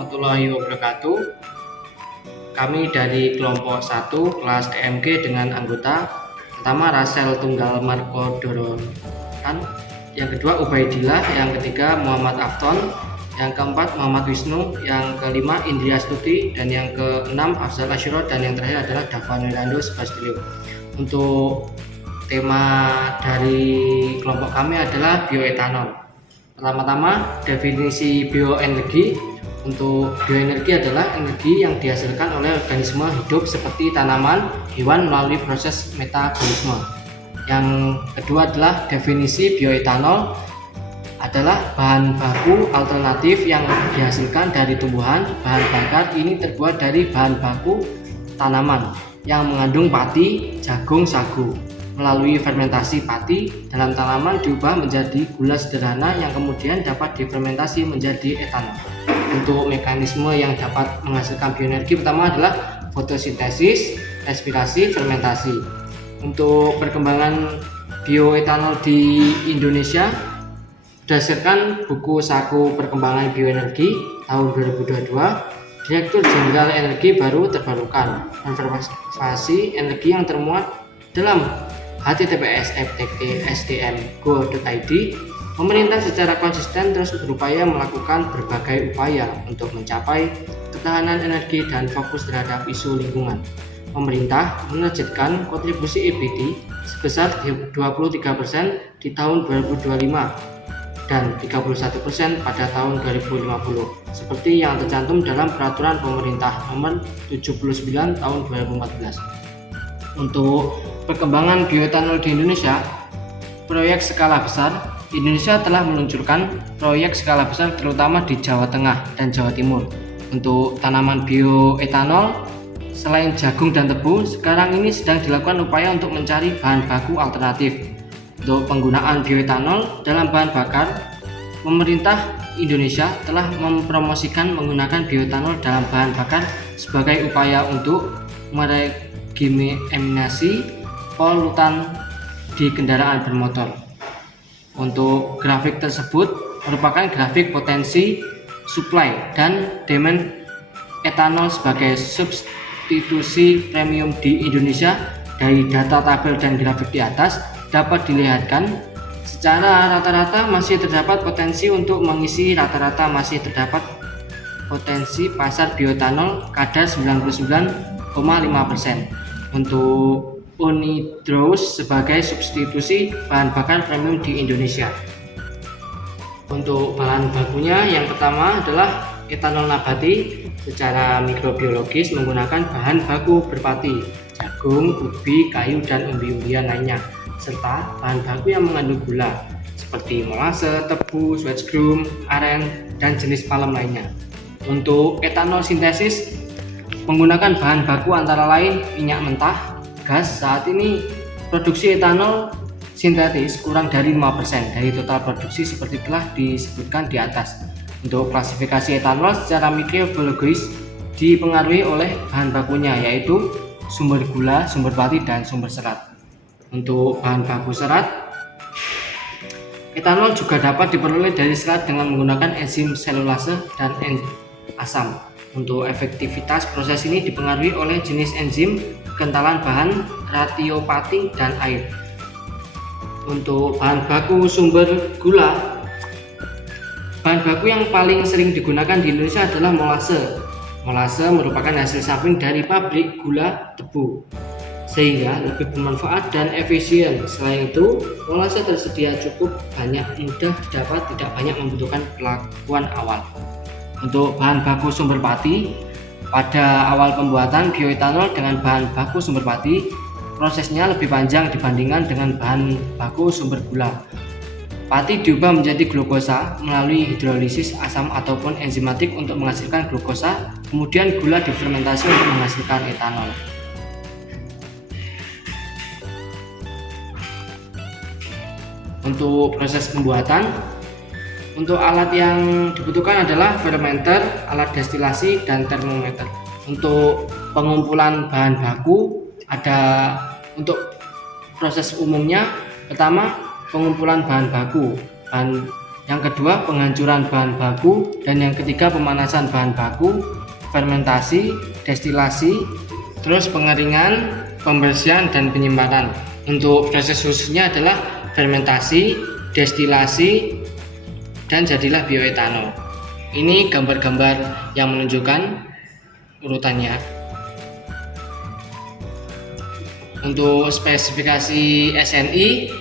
Warahmatullahi wabarakatuh. Kami dari kelompok 1 kelas TMG dengan anggota pertama Rasel Tunggal Marco Dorotan, yang kedua Ubaidillah, yang ketiga Muhammad Afton, yang keempat Muhammad Wisnu, yang kelima Indria Stuti, dan yang keenam Afzal Asyuro, dan yang terakhir adalah Dava Nirando Sebastilio. Untuk tema dari kelompok kami adalah bioetanol. Pertama-tama, definisi bioenergi. Untuk bioenergi adalah energi yang dihasilkan oleh organisme hidup seperti tanaman, hewan melalui proses metabolisme. Yang kedua adalah definisi bioetanol adalah bahan baku alternatif yang dihasilkan dari tumbuhan. Bahan bakar ini terbuat dari bahan baku tanaman yang mengandung pati, jagung, sagu. Melalui fermentasi pati dalam tanaman diubah menjadi gula sederhana yang kemudian dapat difermentasi menjadi etanol. Untuk mekanisme yang dapat menghasilkan bioenergi pertama adalah fotosintesis, respirasi, fermentasi. Untuk perkembangan bioetanol di Indonesia, berdasarkan buku Saku Perkembangan Bioenergi tahun 2022, Direktur Jenderal Energi Baru Terbarukan, konservasi energi yang termuat dalam https://ftk/sdm.go.id, pemerintah secara konsisten terus berupaya melakukan berbagai upaya untuk mencapai ketahanan energi dan fokus terhadap isu lingkungan. Pemerintah menargetkan kontribusi EBT sebesar 23% di tahun 2025 dan 31% pada tahun 2050, seperti yang tercantum dalam Peraturan Pemerintah Nomor 79 Tahun 2014. Untuk perkembangan bioetanol di Indonesia, proyek skala besar, Indonesia telah meluncurkan proyek skala besar terutama di Jawa Tengah dan Jawa Timur. Untuk tanaman bioetanol, selain jagung dan tebu, sekarang ini sedang dilakukan upaya untuk mencari bahan baku alternatif. Untuk penggunaan bioetanol dalam bahan bakar, pemerintah Indonesia telah mempromosikan menggunakan bioetanol dalam bahan bakar sebagai upaya untuk meregiminasi polutan di kendaraan bermotor. Untuk grafik tersebut merupakan grafik potensi supply dan demand etanol sebagai substitusi premium di Indonesia. Dari data tabel dan grafik di atas dapat dilihatkan secara rata-rata masih terdapat potensi untuk mengisi rata-rata masih terdapat potensi pasar bioetanol kadar 99,5%. Untuk anhydrous sebagai substitusi bahan bakar premium di Indonesia. Untuk bahan bakunya, yang pertama adalah etanol nabati secara mikrobiologis menggunakan bahan baku berpati, jagung, ubi, kayu, dan umbi-umbian lainnya, serta bahan baku yang mengandung gula seperti molase, tebu, sorghum, aren, dan jenis palem lainnya. Untuk etanol sintesis menggunakan bahan baku antara lain minyak mentah, gas. Saat ini produksi etanol sintetis kurang dari 5% dari total produksi seperti telah disebutkan di atas. Untuk klasifikasi etanol secara mikrobiologis dipengaruhi oleh bahan bakunya, yaitu sumber gula, sumber pati, dan sumber serat. Untuk bahan baku serat, etanol juga dapat diperoleh dari serat dengan menggunakan enzim selulase dan asam. Untuk efektivitas proses ini dipengaruhi oleh jenis enzim, kekentalan bahan, ratiopati, dan air. Untuk bahan baku sumber gula, bahan baku yang paling sering digunakan di Indonesia adalah molase. Molase merupakan hasil samping dari pabrik gula tebu, sehingga lebih bermanfaat dan efisien. Selain itu, molase tersedia cukup banyak, mudah didapat, tidak banyak membutuhkan pelakuan awal. Untuk bahan baku sumber pati, pada awal pembuatan bioetanol dengan bahan baku sumber pati, prosesnya lebih panjang dibandingkan dengan bahan baku sumber gula. Pati diubah menjadi glukosa melalui hidrolisis asam ataupun enzimatik untuk menghasilkan glukosa, kemudian gula difermentasi untuk menghasilkan etanol. Untuk proses pembuatan, untuk alat yang dibutuhkan adalah fermenter, alat destilasi, dan termometer. Untuk pengumpulan bahan baku, ada untuk proses umumnya, pertama pengumpulan bahan baku. Yang kedua, penghancuran bahan baku. Dan yang ketiga, pemanasan bahan baku, fermentasi, destilasi, terus pengeringan, pembersihan, dan penyimpanan. Untuk proses khususnya adalah fermentasi, destilasi, dan jadilah bioetanol. Ini gambar-gambar yang menunjukkan urutannya. Untuk spesifikasi SNI,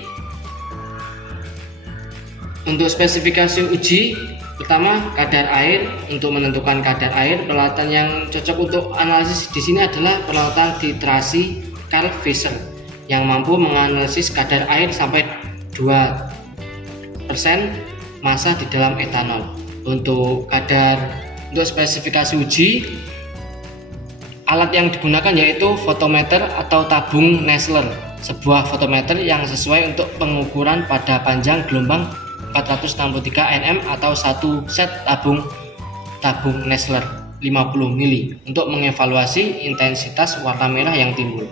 untuk spesifikasi uji, pertama kadar air. Untuk menentukan kadar air, peralatan yang cocok untuk analisis di sini adalah peralatan titrasi Carl Fisher yang mampu menganalisis kadar air sampai 2% massa di dalam etanol. Untuk spesifikasi uji, alat yang digunakan yaitu fotometer atau tabung Nessler, sebuah fotometer yang sesuai untuk pengukuran pada panjang gelombang 463 nm atau satu set tabung Nessler 50 mili untuk mengevaluasi intensitas warna merah yang timbul.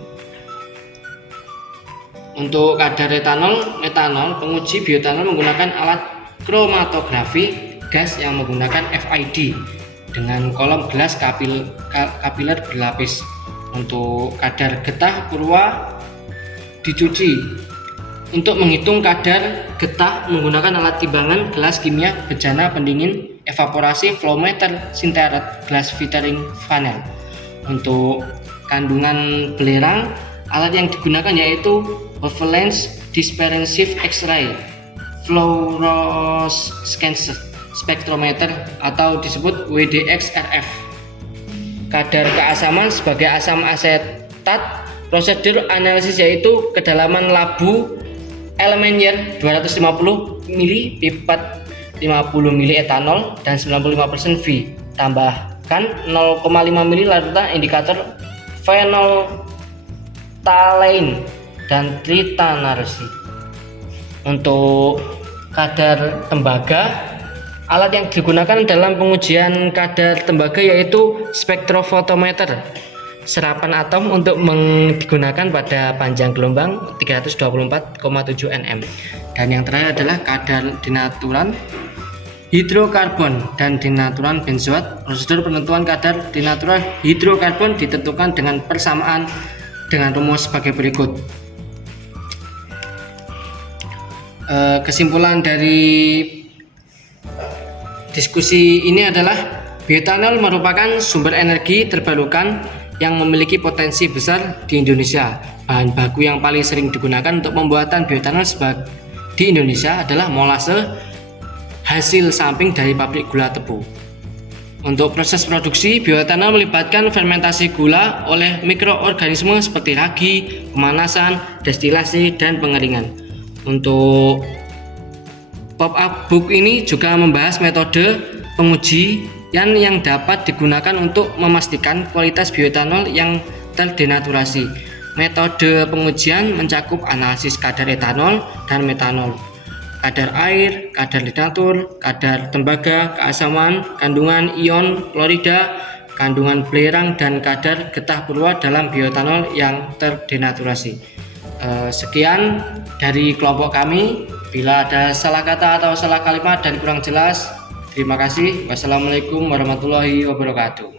Untuk kadar metanol, penguji bioetanol menggunakan alat kromatografi gas yang menggunakan FID dengan kolom gelas kapiler berlapis. Untuk kadar getah purwa dicuci. Untuk menghitung kadar getah menggunakan alat timbangan gelas kimia bejana pendingin evaporasi flowmeter sintered glass filtering funnel. Untuk kandungan belerang, alat yang digunakan yaitu wavelength diffraction X-ray fluorescence spectrometer atau disebut WDXRF. Kadar keasaman sebagai asam asetat, prosedur analisis yaitu kedalaman labu Erlenmeyer 250 ml pipet 50 ml etanol dan 95% V. Tambahkan 0,5 ml larutan indikator phenolphthalein dan tritanarsi. Untuk kadar tembaga, alat yang digunakan dalam pengujian kadar tembaga yaitu spektrofotometer serapan atom untuk digunakan pada panjang gelombang 324,7 nm. Dan yang terakhir adalah kadar denaturan hidrokarbon dan denaturan benzoat. Prosedur penentuan kadar denaturan hidrokarbon ditentukan dengan persamaan dengan rumus sebagai berikut. Kesimpulan dari diskusi ini adalah bioetanol merupakan sumber energi terbarukan yang memiliki potensi besar di Indonesia. Bahan baku yang paling sering digunakan untuk pembuatan bioetanol di Indonesia adalah molase, hasil samping dari pabrik gula tebu. Untuk proses produksi, bioetanol melibatkan fermentasi gula oleh mikroorganisme seperti ragi, pemanasan, destilasi, dan pengeringan. Untuk pop-up book ini juga membahas metode pengujian yang dapat digunakan untuk memastikan kualitas bioetanol yang terdenaturasi. Metode pengujian mencakup analisis kadar etanol dan metanol, kadar air, kadar denatur, kadar tembaga, keasaman, kandungan ion klorida, kandungan belerang, dan kadar getah purwa dalam bioetanol yang terdenaturasi. Sekian dari kelompok kami. Bila ada salah kata atau salah kalimat dan kurang jelas, terima kasih. Wassalamualaikum warahmatullahi wabarakatuh.